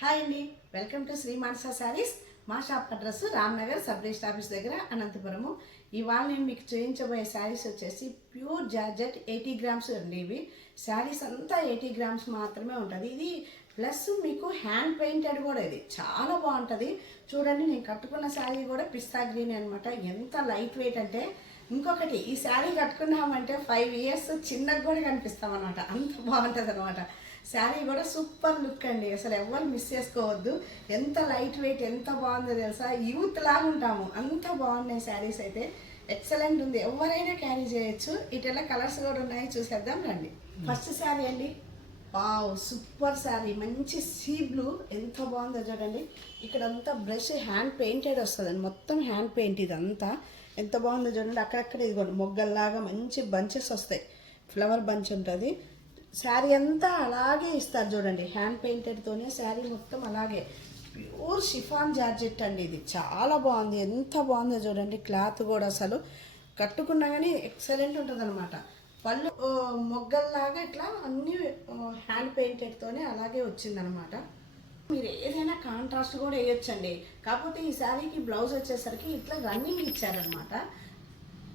Hi అండి, welcome to Shri మానస శారీస్. మా shop address Ramnagar sub register office దగ్గర అనంతపురము. ఇవాళ నేను మీకు చూపించబోయే శారీస్ వచ్చేసి ప్యూర్ జార్జెట్ 80 గ్రామ్స్ అండి. ఇవి శారీస్ అంతా 80 గ్రామ్స్ మాత్రమే ఉంటుంది. ఇది ప్లస్ మీకు హ్యాండ్ పెయింటెడ్ కూడా. ఇది చాలా బాగుంటుంది. చూడండి, నేను కట్టుకున్న శారీ కూడా పిస్తా గ్రీన్ అనమాట. ఎంత లైట్ వెయిట్ అంటే, ఇంకొకటి ఈ శారీ కట్టుకున్నామంటే 5 ఇయర్స్ చిన్నగా కూడా కనిపిస్తాం అనమాట. అంత బాగుంటుంది అనమాట. శారీ కూడా సూపర్ లుక్ అండి. అసలు ఎవరు మిస్ చేసుకోవద్దు. ఎంత లైట్ వెయిట్, ఎంత బాగుందో తెలుసా. యూత్ లాగా ఉంటాము, అంత బాగున్నాయి శారీస్ అయితే. ఎక్సలెంట్ ఉంది, ఎవరైనా క్యారీ చేయొచ్చు. ఇటెలా కలర్స్ కూడా ఉన్నాయి, చూసేద్దాం రండి. ఫస్ట్ శారీ అండి, వావ్ సూపర్ శారీ. మంచి సీ బ్లూ, ఎంత బాగుందో చూడండి. ఇక్కడంతా బ్రష్ హ్యాండ్ పెయింటెడ్ వస్తుందండి, మొత్తం హ్యాండ్ పెయింట్ ఇదంతా. ఎంత బాగుందో చూడండి. అక్కడక్కడ ఇదిగోండి మొగ్గల్లాగా మంచి బంచెస్ వస్తాయి, ఫ్లవర్ బంచ్ ఉంటుంది. శారీ అంతా అలాగే ఇస్తారు చూడండి, హ్యాండ్ పెయింటెడ్తోనే శారీ మొత్తం అలాగే. ప్యూర్ షిఫాన్ జార్జెట్ అండి. ఇది చాలా బాగుంది, ఎంత బాగుందో చూడండి. క్లాత్ కూడా అసలు కట్టుకున్నా కానీ ఎక్సలెంట్ ఉంటుంది అనమాట. పళ్ళు మొగ్గల్లాగా ఇట్లా అన్ని హ్యాండ్ పెయింటెడ్తోనే అలాగే వచ్చిందనమాట. మీరు ఏదైనా కాంట్రాస్ట్ కూడా వేయొచ్చండి. కాకపోతే ఈ శారీకి బ్లౌజ్ వచ్చేసరికి ఇట్లా రన్నింగ్ ఇచ్చారనమాట.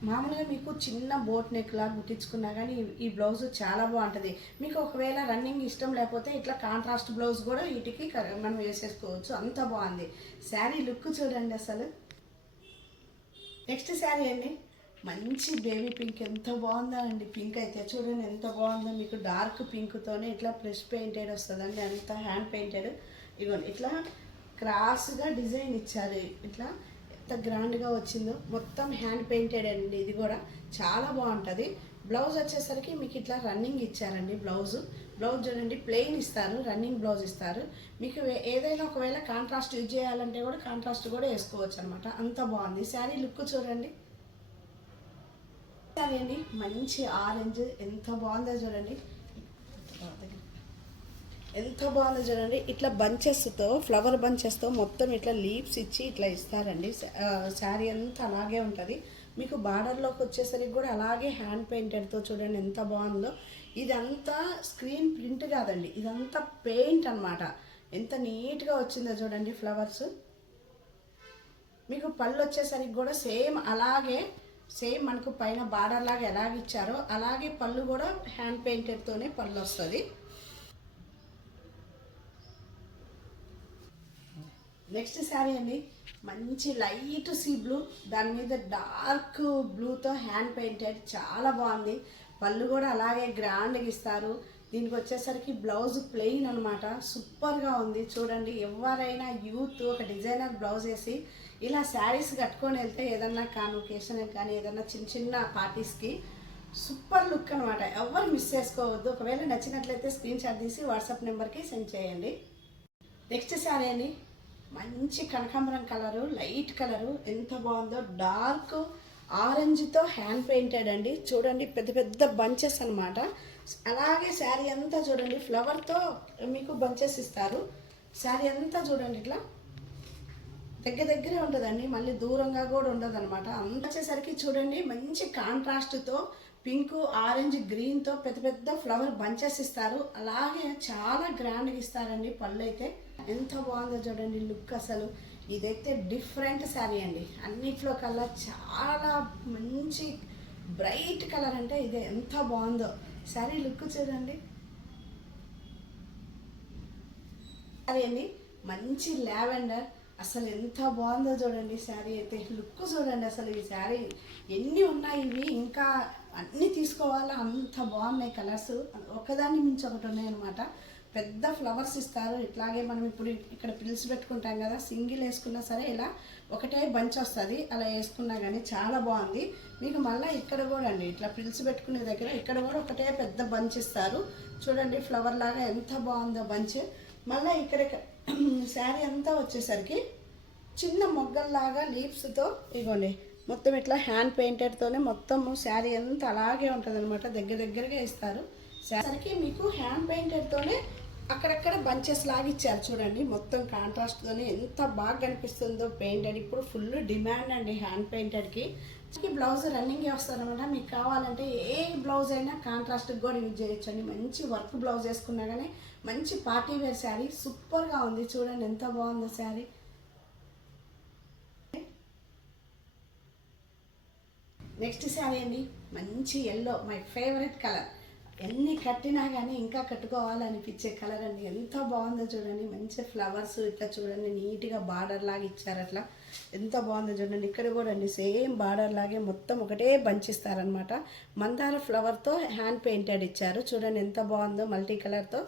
మామూలుగా మీకు చిన్న బోట్ నెక్లా కుట్టించుకున్నా కానీ ఈ బ్లౌజ్ చాలా బాగుంటుంది. మీకు ఒకవేళ రన్నింగ్ ఇష్టం లేకపోతే ఇట్లా కాంట్రాస్ట్ బ్లౌజ్ కూడా వీటికి మనం వేసేసుకోవచ్చు. అంత బాగుంది శారీ లుక్ చూడండి అసలు. నెక్స్ట్ శారీ అండి, మంచి బేబీ పింక్. ఎంత బాగుందో అండి పింక్ అయితే. చూడండి ఎంత బాగుందో. మీకు డార్క్ పింక్తోనే ఇట్లా బ్రష్ పెయింటెడ్ వస్తుందండి, అంత హ్యాండ్ పెయింటెడ్. ఇగోండి ఇట్లా క్రాస్గా డిజైన్ ఇచ్చారు. ఇట్లా ఎంత గ్రాండ్గా వచ్చిందో. మొత్తం హ్యాండ్ పెయింటెడ్ అండి. ఇది కూడా చాలా బాగుంటుంది. బ్లౌజ్ వచ్చేసరికి మీకు ఇట్లా రన్నింగ్ ఇచ్చారండి. బ్లౌజ్ చూడండి ప్లెయిన్ ఇస్తారు, రన్నింగ్ బ్లౌజ్ ఇస్తారు. మీకు ఏదైనా ఒకవేళ కాంట్రాస్ట్ యూజ్ చేయాలంటే కూడా కాంట్రాస్ట్ కూడా వేసుకోవచ్చు అనమాట. అంత బాగుంది శారీ లుక్ చూడండి. శారీ అండి, మంచి ఆరెంజ్, ఎంత బాగుందో చూడండి. ఎంత బాగుందో చూడండి. ఇట్లా బంచెస్తో, ఫ్లవర్ బంచెస్తో మొత్తం ఇట్లా లీవ్స్ ఇచ్చి ఇట్లా ఇస్తారండి. శారీ అంతా అలాగే ఉంటుంది. మీకు బార్డర్లోకి వచ్చేసరికి కూడా అలాగే హ్యాండ్ పెయింటెడ్తో చూడండి ఎంత బాగుందో. ఇదంతా స్క్రీన్ ప్రింట్ కాదండి, ఇదంతా పెయింట్ అనమాట. ఎంత నీట్గా వచ్చిందో చూడండి ఫ్లవర్స్. మీకు పళ్ళు వచ్చేసరికి కూడా సేమ్ అలాగే, సేమ్ మనకు పైన బార్డర్ లాగా ఎలాగ ఇచ్చారో అలాగే పళ్ళు కూడా హ్యాండ్ పెయింటెడ్తోనే పళ్ళు వస్తుంది. నెక్స్ట్ శారీ అండి, మంచి లైట్ సీ బ్లూ, దాని మీద డార్క్ బ్లూతో హ్యాండ్ పెయింటెడ్, చాలా బాగుంది. పళ్ళు కూడా అలాగే గ్రాండ్గా ఇస్తారు. దీనికి వచ్చేసరికి బ్లౌజ్ ప్లెయిన్ అనమాట. సూపర్గా ఉంది చూడండి. ఎవరైనా యూత్ ఒక డిజైనర్ బ్లౌజ్ వేసి ఇలా శారీస్ కట్టుకొని వెళ్తే ఏదన్నా కాన్వకేషన్ కానీ ఏదన్నా చిన్న చిన్న పార్టీస్కి సూపర్ లుక్ అనమాట. ఎవరు మిస్ చేసుకోవద్దు. ఒకవేళ నచ్చినట్లయితే స్క్రీన్ షాట్ తీసి వాట్సాప్ నెంబర్కి సెండ్ చేయండి. నెక్స్ట్ శారీ అండి, మంచి కనకాంబరం కలరు, లైట్ కలరు, ఎంత బాగుందో. డార్క్ ఆరెంజ్తో హ్యాండ్ పెయింటెడ్ అండి. చూడండి పెద్ద పెద్ద బంచెస్ అనమాట. అలాగే శారీ అంతా చూడండి ఫ్లవర్తో మీకు బంచెస్ ఇస్తారు. శారీ అంతా చూడండి ఇట్లా దగ్గరే ఉంటుందండి, మళ్ళీ దూరంగా కూడా ఉండదు అనమాట. అంత వచ్చేసరికి చూడండి మంచి కాంట్రాస్ట్తో పింక్, ఆరెంజ్, గ్రీన్తో పెద్ద పెద్ద ఫ్లవర్ బంచెస్ ఇస్తారు. అలాగే చాలా గ్రాండ్గా ఇస్తారండి. పళ్ళు అయితే ఎంత బాగుందో చూడండి లుక్ అసలు. ఇదైతే డిఫరెంట్ శారీ అండి. అన్నిట్లో కల్లా చాలా మంచి బ్రైట్ కలర్ అంటే ఇదే. ఎంత బాగుందో శారీ లుక్ చూడండి. శారీ అండి, మంచి లావెండర్, అసలు ఎంత బాగుందో చూడండి శారీ అయితే. లుక్ చూడండి అసలు. ఈ శారీ ఎన్ని ఉన్నాయి, ఇవి ఇంకా అన్నీ తీసుకోవాలా, అంత బాగున్నాయి కలర్స్. ఒకదాన్ని మించి ఒకటి ఉన్నాయన్నమాట. పెద్ద ఫ్లవర్స్ ఇస్తారు. ఇట్లాగే మనం ఇప్పుడు ఇక్కడ పిల్స్ పెట్టుకుంటాం కదా, సింగిల్ వేసుకున్నా సరే ఇలా ఒకటే బంచ్ వస్తుంది. అలా వేసుకున్నా కానీ చాలా బాగుంది. మీకు మళ్ళీ ఇక్కడ కూడా అండి ఇట్లా పిల్స్ పెట్టుకునే దగ్గర ఇక్కడ కూడా ఒకటే పెద్ద బంచ్ ఇస్తారు. చూడండి ఫ్లవర్ లాగా ఎంత బాగుందో బంచ్. మళ్ళీ ఇక్కడ శారీ అంతా వచ్చేసరికి చిన్న మొగ్గల్లాగా లీవ్స్తో ఇగోండి మొత్తం ఇట్లా హ్యాండ్ పెయింటెడ్తోనే మొత్తం శారీ అంతా అలాగే ఉంటుంది అనమాట. దగ్గరగా ఇస్తారు. శారీకి మీకు హ్యాండ్ పెయింటెడ్తోనే అక్కడక్కడ బంచెస్ లాగా ఇచ్చారు చూడండి. మొత్తం కాంట్రాస్ట్తోనే ఎంత బాగా కనిపిస్తుందో పెయింటెడ్. ఇప్పుడు ఫుల్ డిమాండ్ అండి హ్యాండ్ పెయింటెడ్కి. బ్లౌజ్ రన్నింగ్ వస్తారనమాట. మీకు కావాలంటే ఏ బ్లౌజ్ అయినా కాంట్రాస్ట్కి కూడా యూజ్ చేయొచ్చు అండి. మంచి వర్క్ బ్లౌజ్ వేసుకున్నా కానీ మంచి పార్టీ వేర్ శారీ సూపర్గా ఉంది. చూడండి ఎంత బాగుందో శారీ. నెక్స్ట్ శారీ అండి, మంచి ఎల్లో, మై ఫేవరెట్ కలర్. ఎన్ని కట్టినా కానీ ఇంకా కట్టుకోవాలనిపించే కలర్ అండి. ఎంత బాగుందో చూడండి. మంచి ఫ్లవర్స్ ఇట్లా చూడండి నీట్గా బార్డర్ లాగా ఇచ్చారు. అట్లా ఎంత బాగుందో చూడండి. ఇక్కడ కూడా అండి సేమ్ బార్డర్ లాగే మొత్తం ఒకటే బంచ్ ఇస్తారనమాట. మందార ఫ్లవర్తో హ్యాండ్ పెయింటెడ్ ఇచ్చారు. చూడండి ఎంత బాగుందో, మల్టీ కలర్తో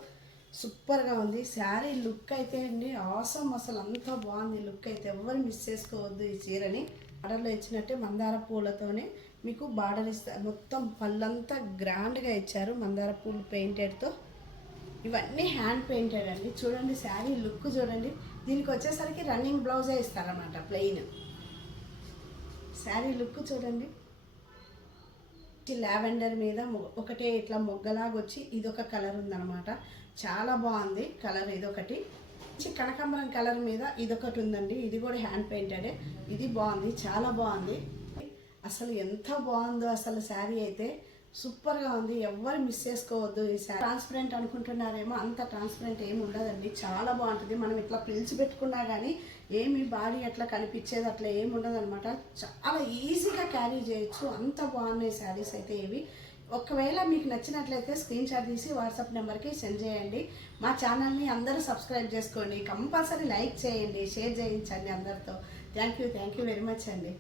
సూపర్గా ఉంది. శారీ లుక్ అయితే అండి ఆసమ్, అసలు అంత బాగుంది లుక్ అయితే. ఎవరు మిస్ చేసుకోవద్దు ఈ చీరని. బార్డర్లో ఇచ్చినట్టే మందార పూలతోనే మీకు బార్డర్ ఇస్తారు. మొత్తం పళ్ళంతా గ్రాండ్గా ఇచ్చారు మందార పూలు పెయింటెడ్తో. ఇవన్నీ హ్యాండ్ పెయింటెడ్ అండి. చూడండి శారీ లుక్ చూడండి. దీనికి వచ్చేసరికి రన్నింగ్ బ్లౌజే ఇస్తారన్నమాట, ప్లెయిన్. శారీ లుక్ చూడండి. లావెండర్ మీద ఒకటే ఇట్లా మొగ్గలాగా వచ్చి ఇదొక కలర్ ఉందన్నమాట. చాలా బాగుంది కలర్. ఇదొకటి కనకాంబరం కలర్ మీద ఇదొకటి ఉందండి. ఇది కూడా హ్యాండ్ పెయింటెడే. ఇది బాగుంది, చాలా బాగుంది. అసలు ఎంత బాగుందో అసలు శారీ అయితే సూపర్గా ఉంది. ఎవ్వరు మిస్ చేసుకోవద్దు ఈ శారీ. ట్రాన్స్పరెంట్ అనుకుంటున్నారేమో, అంత ట్రాన్స్పరెంట్ ఏమి ఉండదండి. చాలా బాగుంటుంది. మనం ఇట్లా పిలిచి పెట్టుకున్నా కానీ ఏమి బాడీ అట్లా కనిపించేది అట్లా ఏమి ఉండదు అనమాట. చాలా ఈజీగా క్యారీ చేయొచ్చు. అంత బాగున్నాయి శారీస్ అయితే ఇవి. ఒకవేళ మీకు నచ్చినట్లయితే స్క్రీన్ షాట్ తీసి వాట్సాప్ నెంబర్కి సెండ్ చేయండి. మా ఛానల్ని అందరూ సబ్స్క్రైబ్ చేసుకోండి. కంపల్సరీ లైక్ చేయండి, షేర్ చేయించండి అందరితో. థ్యాంక్ యూ వెరీ మచ్ అండి.